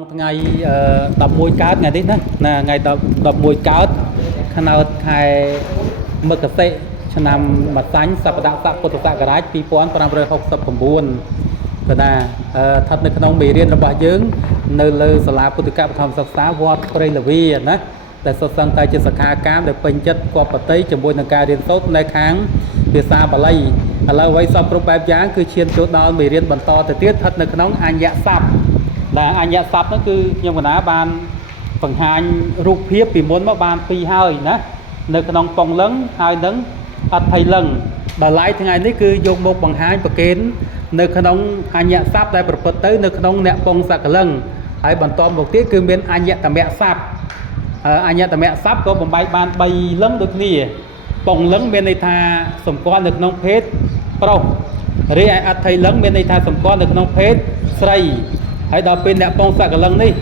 ថ្ងៃ11កើតថ្ងៃនេះណាថ្ងៃ11កើតខណោតខែមករាឆ្នាំម្សាញ់សប្តាហ៍ពុទ្ធសករាជ2569ក៏ណាស្ថិតនៅក្នុងមេរៀនរបស់យើងនៅលើសាលាពុទ្ធិកបឋមសិក្សាវត្តព្រៃលវីណាដែលសុទ្ធសឹងតែជាសិក្ខាកាមដែលពេញចិត្តគប្បតីជាមួយនឹងការរៀនសូត្រនៅខាងភាសាបាលីឥឡូវអ្វីសពគ្រប់បែបយ៉ាងគឺឈានចូលដល់មេរៀនបន្តទៅទៀតស្ថិតនៅក្នុងអញ្ញស័ព្ទដែលអញ្ញស័ព្ទនោះគឺខ្ញុំកណាបានបង្ហាញរូបភាពពីមុនមកបានពីរហើយណានៅក្នុងពងលឹងហើយនឹងអត្ថិលឹងដល់ឡែកថ្ងៃនេះគឺយកមកបង្ហាញប្រកេននៅក្នុងអញ្ញស័ព្ទដែលប្រព្រឹត្តទៅនៅក្នុងអ្នកពងសកលឹងហើយបន្តមកទៀតគឺមានអញ្ញតមៈស័ព្ទអញ្ញតមៈស័ព្ទក៏បំបែកបាន3លឹងដូចគ្នាពងលឹងមានន័យថាសម្គាល់នៅក្នុងភេទប្រុសរីឯអត្ថិលឹងមានន័យថាសម្គាល់នៅក្នុងភេទស្រីហើយដល់ពេលអ្នកពងសកលឹងនេះ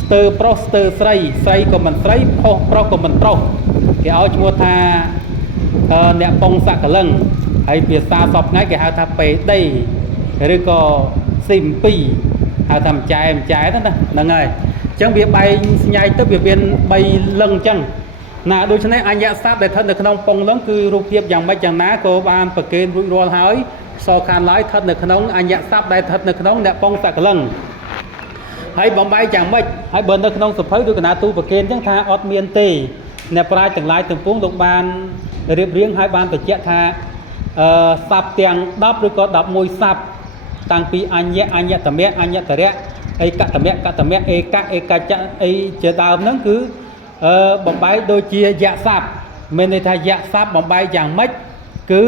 ស្ទើប្រុសស្ទើស្រីស្រីក៏មិនស្រីប្រុសក៏មិនប្រុសគេឲ្យឈ្មោះថាអ្នកពងសកលឹងហើយភាសាសពថ្ងៃគេហៅថាពេដីឬក៏ស៊ីមពីហៅថាម្ចែហ្នឹងហើយអញ្ចឹងវាបែងស្ញែកទៅវាមាន3លឹងអញ្ចឹងណាដូច្នេះអញ្ញស័ព្ទដែលស្ថិតនៅក្នុងពងលឹងគឺរូបភាពយ៉ាងម៉េចយ៉ាងណាក៏បានប្រកេនរួចរាល់ហើយសខានឡើយស្ថិតនៅក្នុងអញ្ញស័ព្ទដែលស្ថិតនៅក្នុងអ្នកពងសកលឹងហើយបំបែកយ៉ាងម៉េចហើយបើនៅក្នុងសភៅឬកណាទូប្រកេនអញ្ចឹងថាអត់មានទេអ្នកប្រាជ្ញទាំងឡាយទាំងពួងលោកបានរៀបរៀងហើយបានបញ្ជាក់ថាស័ព្ទទាំង10ឬក៏11ស័ព្ទតាំងពីអញ្ញតមៈអញ្ញតរៈអេកតមៈអេកៈអេកច្ចៈអីជាដើមហ្នឹងគឺបំបែកដូចជាយៈស័ព្ទមានន័យថាយៈស័ព្ទបំបែកយ៉ាងម៉េចគឺ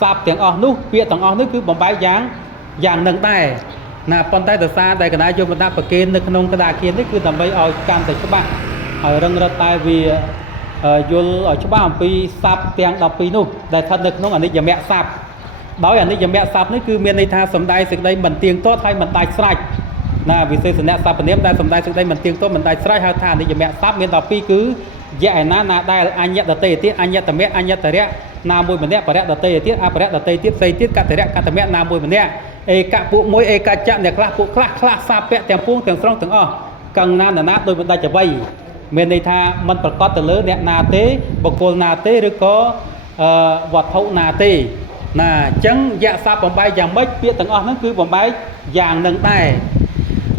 ស័ព្ទទាំងអស់នោះពាក្យទាំងអស់នោះគឺបំបែកយ៉ាងនឹងដែរណាប៉ុន្តែដោយសារតែកណាយកមកដាក់ប្រកេននៅក្នុងក្តារខៀននេះគឺដើម្បីឲ្យកាន់តែច្បាស់ឲ្យរឹងរឹតតែវាយល់ឲ្យច្បាស់អំពីស័ព្ទទាំង12នោះដែលស្ថិតនៅក្នុងអនិច្ចមៈស័ព្ទដោយអនិច្ចមៈស័ព្ទនេះគឺមានន័យថាសំដែងសេចក្តីមិនទៀងទាត់ហើយមិនដាច់ស្រេចណាវិសេសនៈសព្វនាមដែលសំដែងសេចក្តីមិនទៀងទាត់មិនដាច់ស្រេចហៅថាអនិច្ចមៈស័ព្ទមាន12គឺយៈឯណាដែលអញ្ញតតេទៀតអញ្ញតមៈអញ្ញតរៈណាមួយម្នាក់បរៈដតេទៀតអបរៈដតេទៀតផ្សេងទៀតកតរៈកតមៈណាមួយម្នាក់អេកៈពួកមួយអេកច្ចៈអ្នកខ្លះពួកខ្លះសាពៈទាំងពួងទាំងស្រុងទាំងអស់កੰណានណាដោយមិនដាច់អ្វីមានន័យថាមិនប្រកបទៅលើអ្នកណាទេបុគ្គលណាទេឬក៏វត្ថុណាទេណាអញ្ចឹងយៈស័ព្ទបំបែកយ៉ាងម៉េចពាក្យទាំងអស់ហ្នឹងគឺបំបែកយ៉ាងនឹងដែរ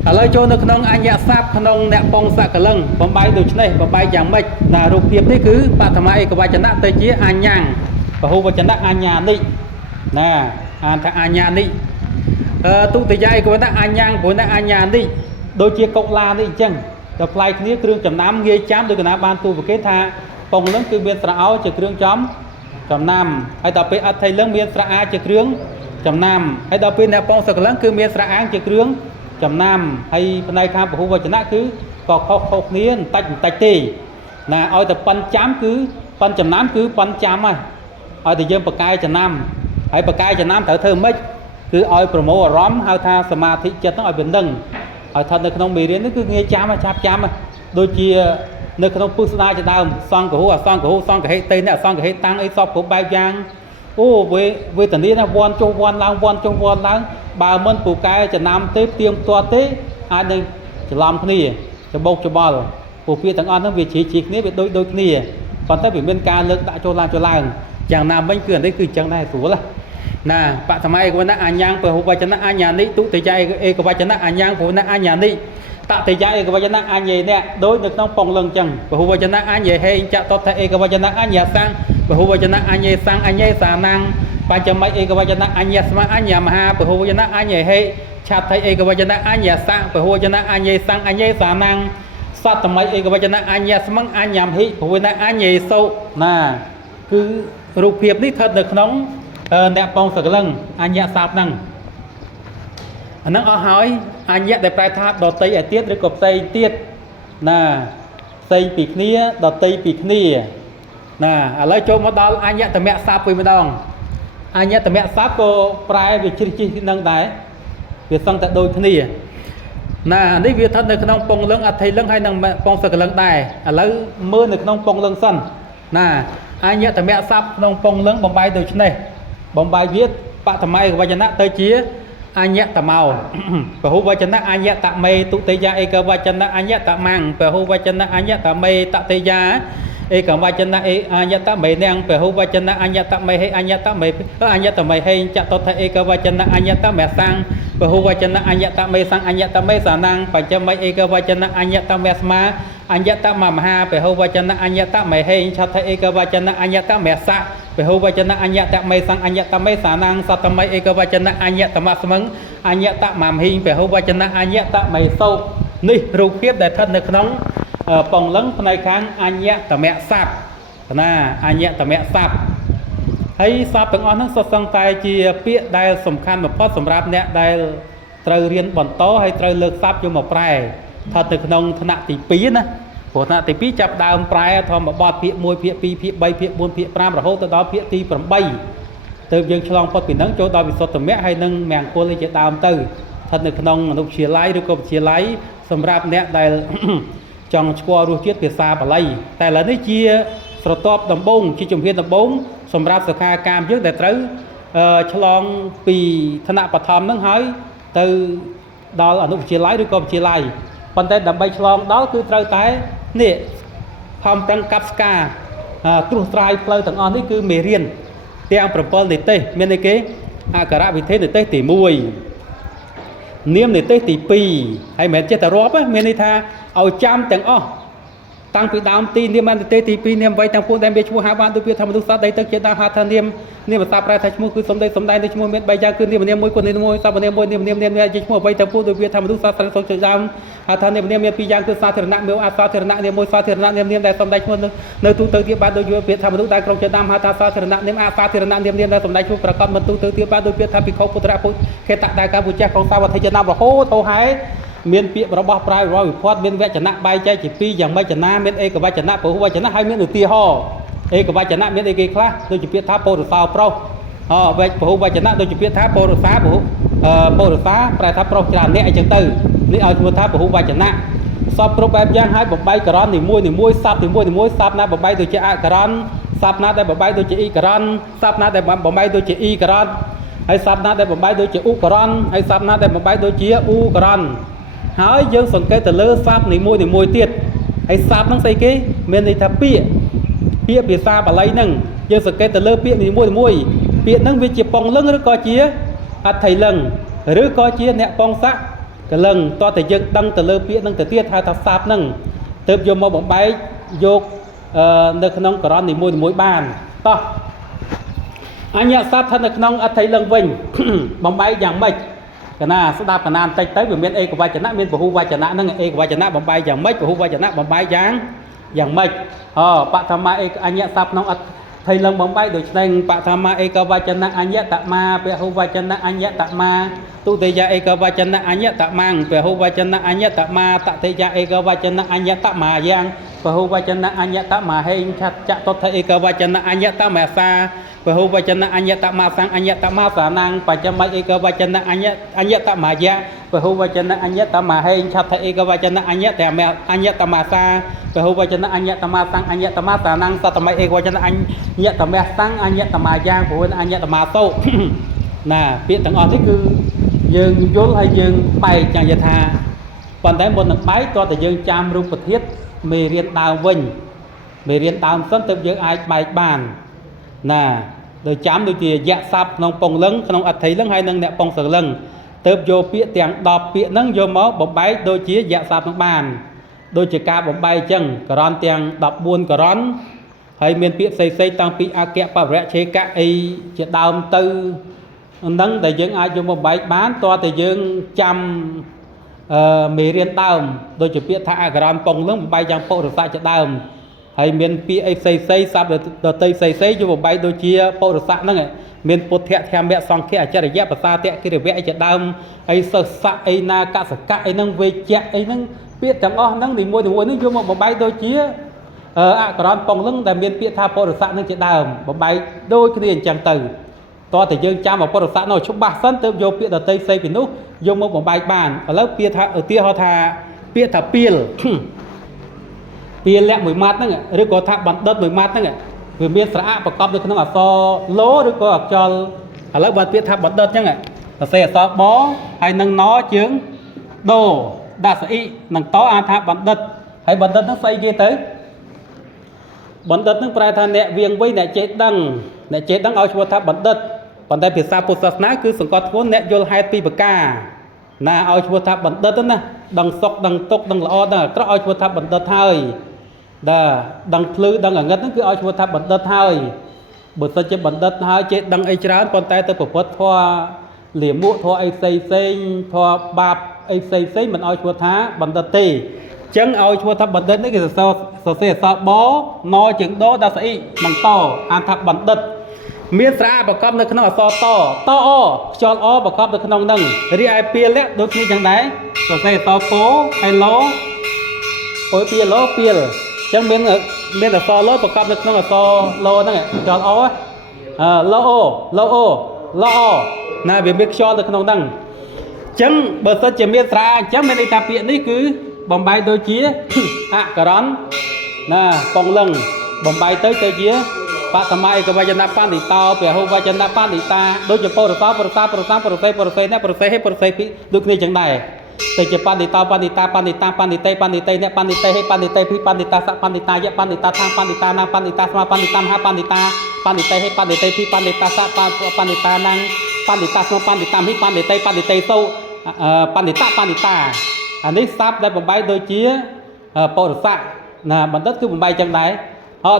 ឥឡូវចូលនៅក្នុងអញ្ញស័ព្ទក្នុងអ្នកពងសកលឹងបំបែកដូចនេះបំបែកយ៉ាងម៉េចណារូបភាពនេះគឺបឋមឯកវចនៈទៅជាអញ្ញੰពហុវចនៈអញ្ញានិណាអានថាអញ្ញានិទុតិយឯកវចនៈអញ្ញੰព្រោះណាអញ្ញានិដូចជាកុលានេះអញ្ចឹងដល់ផ្លែគ្នាគ្រឿងចំណាំងាយចាំដោយកណាបានទូប្រកេនថាពងលឹងគឺមានស្រោជាគ្រឿងចំណាំហើយដល់ពេលអត្ថិលឹងមានស្រអាជាគ្រឿងចំណាំហើយដល់ពេលអ្នកពងសកលឹងគឺមានស្រអាងជាគ្រឿងចំណាំហើយផ្នែកខាងពហុវចនៈគឺក៏ខុសគ្នាបន្តិចទេណាឲ្យតែប៉ិនចាំគឺប៉ិនចំណាំគឺប៉ិនចាំហើយឲ្យតែយើងបកកាយចំណាំហើយបកកាយចំណាំត្រូវធ្វើម៉េចគឺឲ្យប្រមូលអារម្មណ៍ហៅថាសមាធិចិត្តហ្នឹងឲ្យវានឹងឲ្យថតនៅក្នុងមេរៀននេះគឺងាយចាំចាប់ចាំដូចជានៅក្នុងពុស្ដាជាដើមសង្ឃហុអសង្ឃហុសង្ឃហេតេនេះអសង្ឃហេតាំងអីសពគ្រប់បែបយ៉ាងអូវេទនាណាវ័នចុះវ័នឡើងវ័នចុះវ័នឡើងបើមិនពូកែចំណាំទេផ្ទៀងផ្ទាត់ទេអាចនឹងច្រឡំគ្នាច្បោកច្បល់ពួកពាក្យទាំងអស់ហ្នឹងវាជ្រីគ្នាវាដូចគ្នាប៉ុន្តែវាមានការលើកដាក់ចូលឡើងយ៉ាងណាមិញគឺអានេះគឺអញ្ចឹងដែរស្រួលណាបឋមឯកវចនៈអញ្ញੰពហុវចនៈអញ្ញានិទុតិយឯកវចនៈអញ្ញੰពហុវចនៈអញ្ញានិតតិយឯកវចនៈអញ្ញេអ្នកដូចនៅក្នុងពងលឹងអញ្ចឹងពហុវចនៈអញ្ញេហេចតតឯកវចនៈអញ្ញសੰពហុវចនៈអញ្ញេសੰអញ្ញេសានੰបញ្ចមិឯកវចនៈអញ្ញស្មអញ្ញមហាពហុវចនៈអញ្ញេហេឆាថៃឯកវចនៈអញ្ញសពហុវចនៈអញ្ញេសੰអញ្ញេសានੰសតមិឯកវចនៈអញ្ញស្មអញ្ញមហិពហុវចនៈអញ្ញេសុណាគឺរូបភាពនេះស្ថិតនៅក្នុងអ្នកពងសកលឹងអញ្ញស័ព្ទហ្នឹងអាហ្នឹងអស់ហើយអញ្ញដែលប្រែថាដតីឯទៀតឬក៏ផ្សេងទៀតណាផ្សេងពីគ្នាដតីពីគ្នាណាឥឡូវចូលមកដល់អញ្ញតមៈស័ព្ទវិញម្ដងអញ្ញតមៈស័ព្ទក៏ប្រែវាជ្រិះនឹងដែរវាសឹងតែដូចគ្នាណានេះវាស្ថិតនៅក្នុងពងលឹងអត្ថិលឹងហើយនឹងពងសកលឹងដែរឥឡូវមើលនៅក្នុងពងលឹងសិនណាអញ្ញតមៈស័ព្ទក្នុងពងលឹងបំបែកដូចនេះបំបែកវាបឋមឯកវចនៈទៅជា អញ្ញតមោពហុវចនៈអញ្ញតមេទុតិយាឯកវចនៈអញ្ញតមង្គពហុវចនៈអញ្ញតមេតតិយាឯកវចនៈអញ្ញតមេនាងពហុវចនៈអញ្ញតមេហេអញ្ញតមេអញ្ញតមេហេចតុថឯកវចនៈអញ្ញតមេសੰពហុវចនៈអញ្ញតមេសੰអញ្ញតមេសានាំងបច្ចមិឯកវចនៈអញ្ញតមេស្មាអញ្ញតមមហាពហុវចនៈអញ្ញតមេហេឆថឯកវចនៈអញ្ញតមេសៈពហុវចនៈអញ្ញតមេសੰអញ្ញតមេសានាំងសតមិឯកវចនៈអញ្ញតមស្មឹងអញ្ញតមមហីពហុវចនៈអញ្ញតមេសោនេះរូបភាពដែលស្ថិតនៅក្នុងពងលឹងផ្នែកខាងអញ្ញតមៈស័ព្ទណាអញ្ញតមៈស័ព្ទហើយសពទាំងអស់ហ្នឹងសុទ្ធសឹងតែជាពាក្យដែលសំខាន់បំផុតសម្រាប់អ្នកដែលត្រូវរៀនបន្តហើយត្រូវលើកស័ព្ទយកមកប្រែស្ថិតនៅក្នុងថ្នាក់ទី2ណាព្រោះថ្នាក់ទី2ចាប់ដើមប្រែធម្មបទភាគ1ភាគ2ភាគ3ភាគ4ភាគ5រហូតទៅដល់ភាគទី8ទើបយើងឆ្លងផុតពីហ្នឹងចូលដល់វិសុទ្ធមគ្គហើយនឹងមង្គលជាដើមទៅស្ថិតនៅក្នុងអនុវិទ្យាល័យឬក៏វិទ្យាល័យសម្រាប់អ្នកដែលចង់ស្គាល់រសជាតិភាសាបាលីតែឥឡូវនេះជាស្រទាប់ដំបូងជាជំហានដំបូងសម្រាប់សិក្ខាកាមយើងដែលត្រូវឆ្លងពីថ្នាក់បឋមហ្នឹងហើយទៅដល់អនុវិទ្យាល័យឬក៏វិទ្យាល័យប៉ុន្តែដើម្បីឆ្លងដល់គឺត្រូវតែនេះខំប្រឹងកាប់ស្កាត្រួសត្រាយផ្លូវទាំងអស់នេះគឺមេរៀនទាំង7និទេសមានអីគេអក្ខរវិធេនិទេសទី1នាមនិទេសទី2ហើយមិនមែនចេះតែរាប់ទេមានន័យថាឲ្យចាំទាំងអស់តាំងពីដើមទីនាមនិទេសទី2នាមអ្វីទាំងពួងដែលមានឈ្មោះហៅបានដូចវាធម្មមនុស្សសត្វដីទឹកជាដើមហៅថានាមភាសាប្រែថាឈ្មោះគឺសំដីសំដែងដូចឈ្មោះមាន3យ៉ាងគឺនាមមួយគុណនាមមួយសព្វនាមមួយនាមជាឈ្មោះអ្វីទាំងពួងដូចវាធម្មមនុស្សសត្វស្រែសុខជាដើមហៅថានាមមាន2យ៉ាងគឺសាធារណៈមានអសាធារណៈនាមមួយសាធារណៈនាមដែលសំដែងឈ្មោះនៅទូទៅទៀតបានដូចវាធម្មមនុស្សដែលក្រុមជាដើមហៅថាសាធារណៈនាមអសាធារណៈនាមដែលសំដែងឈ្មោះប្រកបមិនទូទៅទៀតបានដូចវាថាភិក្ខុពុទ្ធរពុទ្ធខេតដែលកម្ពុជាក្នុងសាវត្ថិជាដើមរហូតទៅហើយមានពាក្យរបស់ប្រើរបស់វិភ័តមានវចនៈបែងចែកជា2យ៉ាងម៉េចណាមានឯកវចនៈពហុវចនៈហើយមានឧទាហរណ៍ឯកវចនៈមានអីគេខ្លះដូចជាពាក្យថាពុរសោប្រុសវចពហុវចនៈដូចជាពាក្យថាពុរសាពុរសាប្រែថាប្រុសច្រើនអ្នកអញ្ចឹងទៅនេះឲ្យឈ្មោះថាពហុវចនៈសពគ្រប់បែបយ៉ាងហើយបំបីករណនីមួយស័ព្ទនីមួយស័ព្ទណាបំបីដូចជាអករណស័ព្ទណាដែលបំបីដូចជាអ៊ីករណស័ព្ទណាដែលបំបីដូចជាអ៊ីករណហើយស័ព្ទណាដែលបំបីដូចជាឧករណហើយស័ព្ទណាដែលបំបីដូចជាឧករណហើយយើងសង្កេតទៅលើស័ព្ទនីមួយទៀតហើយស័ព្ទហ្នឹងស្អីគេមានន័យថាពាក្យភាសាបាលីហ្នឹងយើងសង្កេតទៅលើពាក្យនីមួយពាក្យហ្នឹងវាជាប៉ុងលឹងឬក៏ជាអត្ថិលឹងឬក៏ជាអ្នកប៉ុងស័កកលឹងតោះតែយើងដឹងទៅលើពាក្យហ្នឹងទៅទៀតហៅថាស័ព្ទហ្នឹងទើបយកមកបំបែកយកនៅក្នុងករណនីមួយបានតោះអញ្ញស័ព្ទស្ថិតនៅក្នុងអត្ថិលឹងវិញបំបែកយ៉ាងម៉េចកណាស្ដាប់កណាបន្តិចទៅវាមានឯកវចនៈមានពហុវចនៈហ្នឹងឯកវចនៈបំបែកយ៉ាងម៉េចពហុវចនៈបំបែកយ៉ាងម៉េចបឋមឯកអញ្ញស័ព្ទក្នុងអត្ថិលឹងបំបែកដូចនេះបឋមឯកវចនៈអញ្ញតមាពហុវចនៈអញ្ញតមាទុតិយឯកវចនៈអញ្ញតមង្គពហុវចនៈអញ្ញតមាតតិយឯកវចនៈអញ្ញតមាយ៉ាងពហុវចនៈអញ្ញតមាហេឆចតុថឯកវចនៈអញ្ញតមាសាពហុវចនៈអញ្ញតមាសੰអញ្ញតមាសានាំងបច្ចមិឯកវចនៈអញ្ញតមាយៈពហុវចនៈអញ្ញតមាហេឆថឯកវចនៈអញ្ញតមាអញ្ញតមាសាពហុវចនៈអញ្ញតមាសੰអញ្ញតមាសានាំងសតមិឯកវចនៈអញ្ញតមាសੰអញ្ញតមាយ៉ាងពហុអញ្ញតមាសោណាពាក្យទាំងអស់នេះគឺយើងយល់ហើយយើងបែកយ៉ាងយថាប៉ុន្តែមុននឹងបែកតើតើយើងចាំរូបធាតុមេរៀនដើមវិញមេរៀនដើមសិនទើបយើងអាចបែកបានណាដោយចាំដូចជាយៈស័ព្ទក្នុងពងលឹងក្នុងអត្ថិលឹងហើយនឹងអ្នកពងសលឹងទើបយកពាក្យទាំង10ពាក្យហ្នឹងយកមកបំបែកដូចជាយៈស័ព្ទនឹងបានដូចជាការបំបែកអញ្ចឹងករណទាំង14ករណហើយមានពាក្យផ្សេងៗតាំងពីអគ្គបវរៈឆេកៈអីជាដើមទៅហ្នឹងដែលយើងអាចយកមកបែកបានតើតែយើងចាំមេរៀនដើមដូចជាពាក្យថាអក្សរពងលឹងបំបែកយ៉ាងពុរស័កជាដើមហើយមានពាក្យអីផ្សេងស័ព្ទដតីផ្សេងយកបំបែកដូចជាពុរស័កហ្នឹងមានពុទ្ធធម្មៈសង្ឃៈអចរិយៈភាសាតៈគិរិវៈអីជាដើមអីសិស្សៈអីណាកសកៈអីហ្នឹងវេជ្ជៈអីហ្នឹងពាក្យទាំងអស់ហ្នឹងនីមួយនេះយកមកបំបែកដូចជាអក្សរពងលឹងដែលមានពាក្យថាពុរស័កហ្នឹងជាដើមបំបែកដូចគ្នាអញ្ចឹងទៅតើតែយើងចាំអពុរស័កនោះច្បាស់សិនទើបយកពាក្យដតីផ្សេងពីនោះយកមកបំបែកបានឥឡូវពាក្យថាឧទាហរណ៍ថាពាក្យថាពីលលក្ខមួយម៉ាត់ហ្នឹងឬក៏ថាបណ្ឌិតមួយម៉ាត់ហ្នឹងវាមានស្រៈប្រកបនៅក្នុងអក្សរលោឬក៏អក្សរឥឡូវបើពាក្យថាបណ្ឌិតអញ្ចឹង សេអសបហើយនឹងណជើងដូដាក់ស្អ៊ីនឹងតអានថាបណ្ឌិតហើយបណ្ឌិតហ្នឹងស្អីគេទៅបណ្ឌិតហ្នឹងប្រែថាអ្នកវៀងវៃអ្នកចេះដឹងឲ្យឈ្មោះថាបណ្ឌិតប៉ុន្តែភាសាពុទ្ធសាសនាគឺសង្កត់ធ្ងន់អ្នកយល់ហេតុពីប្រការណាឲ្យឈ្មោះថាបណ្ឌិតណាដឹងសុខដឹងទុក្ខដឹងល្អដឹងអាក្រក់ឲ្យឈ្មោះថាបណ្ឌិតហើយដឹងភ្លឺដឹងអាងឹតហ្នឹងគឺឲ្យឈ្មោះថាបណ្ឌិតហើយបើសិនជាបណ្ឌិតហើយចេះដឹងអីច្រើនប៉ុន្តែទៅប្រព្រឹត្តធម៌លាមកធម៌អីផ្សេងធម៌បាបអីផ្សេងមិនឲ្យឈ្មោះថាបណ្ឌិតទេអញ្ចឹងឲ្យឈ្មោះថាបណ្ឌិតនេះគេសរសេរអក្សរបណជើងដោដាក់ស្អ៊ីនឹងតអានថាបណ្ឌិតមានស្រៈប្រកបនៅក្នុងអក្សរតអខ្យល់អប្រកបនៅក្នុងហ្នឹងរីឯពាលៈដូចគ្នាចឹងដែរសរសេរអក្សរពោហើយឡពោពាឡពាលអញ្ចឹងមានអក្សរឡប្រកបនៅក្នុងអក្សរឡហ្នឹងខ្យល់អឡអណាវាមានខ្យល់នៅក្នុងហ្នឹងអញ្ចឹងបើសិនជាមានស្រៈអញ្ចឹងមានន័យថាពាក្យនេះគឺបំបែកដូចជាអករណណាកងលឹងបំបែកទៅជាបតមឯកវចនៈបណ្ឌិតោពហុវចនៈបណ្ឌិតាដូចជាពរសោពរសាពរសាពរសេអ្នកពរសេហេពរសេពីដូចគ្នាចឹងដែរទៅជាបណ្ឌិតោបណ្ឌិតាបណ្ឌិតាបណ្ឌិតេបណ្ឌិតេអ្នកបណ្ឌិតេហេបណ្ឌិតេពីបណ្ឌិតាសបណ្ឌិតាយៈបណ្ឌិតាថាបណ្ឌិតាណាបណ្ឌិតាស្មាបណ្ឌិតាមហាបណ្ឌិតាបណ្ឌិតេហេបណ្ឌិតេពីបណ្ឌិតាសបណ្ឌិតាណាបណ្ឌិតាស្មាបណ្ឌិតាមហិបណ្ឌិតេសោបណ្ឌិតាអានេះស័ព្ទដែលបំបែកដូចជាពរស័កណាបណ្ឌិតគឺបំបែកចឹងដែរ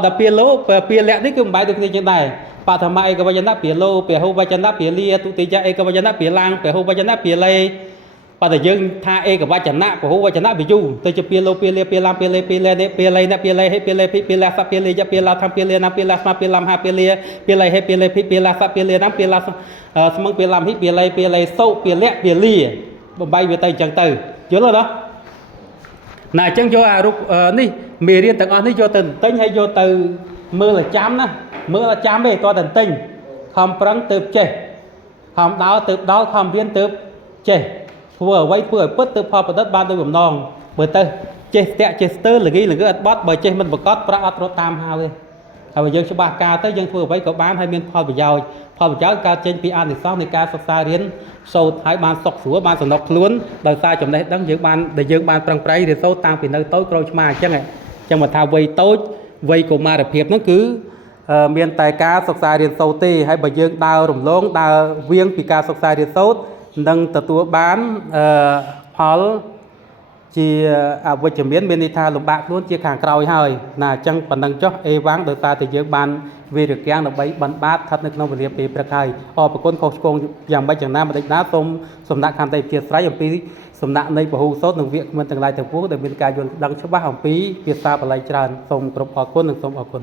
ដល់ពាលៈនេះគឺបំបែកដូចគ្នាចឹងដែរបឋមឯកវចនៈពាលោពហុវចនៈពាលាទុតិយៈឯកវចនៈពាឡាងពហុវចនៈពាលេបើតែយើងថាឯកវចនៈពហុវចនៈវាយូរទៅជាពាលោពាលាពាឡាងពាលេនេះពាលេអ្នកពាលេហេពាលេភិពាលាសពាលេយៈពាឡាធម្មពាលាណាពាលាស្មាពាឡាមហាពាលាហេពាលេភិពាលាសពាលេណាពាឡាស្មឹងពាឡាមហិពាលេសោពាលៈពាលាបំបែកវាទៅអញ្ចឹងទៅយល់ទេណាអញ្ចឹងយកអារូបនេះមេរៀនទាំងអស់នេះយកទៅទិញហើយយកទៅមើលឲ្យចាំណាមើលឲ្យចាំទេតើទៅទិញខំប្រឹងទៅចេះខំដើរទៅដល់ខំរៀនទៅចេះធ្វើអ្វីធ្វើឲ្យពិតទៅផលប្រឌិតបានដោយបំណងបើទៅចេះស្ទាក់ចេះស្ទើរល្ងីអត់បត់បើចេះមិនប្រកបប្រាក់អត់រត់តាមហើយហើយយើងច្បាស់ការទៅយើងធ្វើអ្វីក៏បានហើយមានផលប្រយោជន៍កើតចេញពីអានិសង្សនៃការសិក្សារៀនសូត្រហើយបានសុខស្រួលបានសំណុកខ្លួនដោយសារចំណេះដឹងយើងបានប្រឹងប្រែងរៀនសូត្រតាំងពីនៅតូចក្រូចឆ្មាអញ្ចឹងមកថាវ័យតូចវ័យកុមារភាពហ្នឹងគឺមានតែការសិក្សារៀនសូត្រទេហើយបើយើងដើររំលងដើរវៀងពីការសិក្សារៀនសូត្រនឹងទទួលបានផលជាអវិជ្ជមានន័យថាលំបាកខ្លួនជាខាងក្រោយហើយណាអញ្ចឹងប៉ុណ្ណឹងចុះអេវ៉ាំងដោយសារតែយើងបានវិរិយកាំងដើម្បីបណ្ឌបាតស្ថិតនៅក្នុងវេលាពេលព្រឹកហើយអរប្រគុណខុសឆ្គងយ៉ាងម៉េចយ៉ាងណាមិនដេចណាសូមសំណាក់ខន្តីវិទ្យាស្រ័យអំពីសំណាក់នៃពហុសោតនិងវាគ្មិនទាំងឡាយទាំងពួងដែលមានការយល់ដឹងច្បាស់អំពីភាសាបាលីច្រើនសូមគោរពអរគុណនិងសូមអរគុណ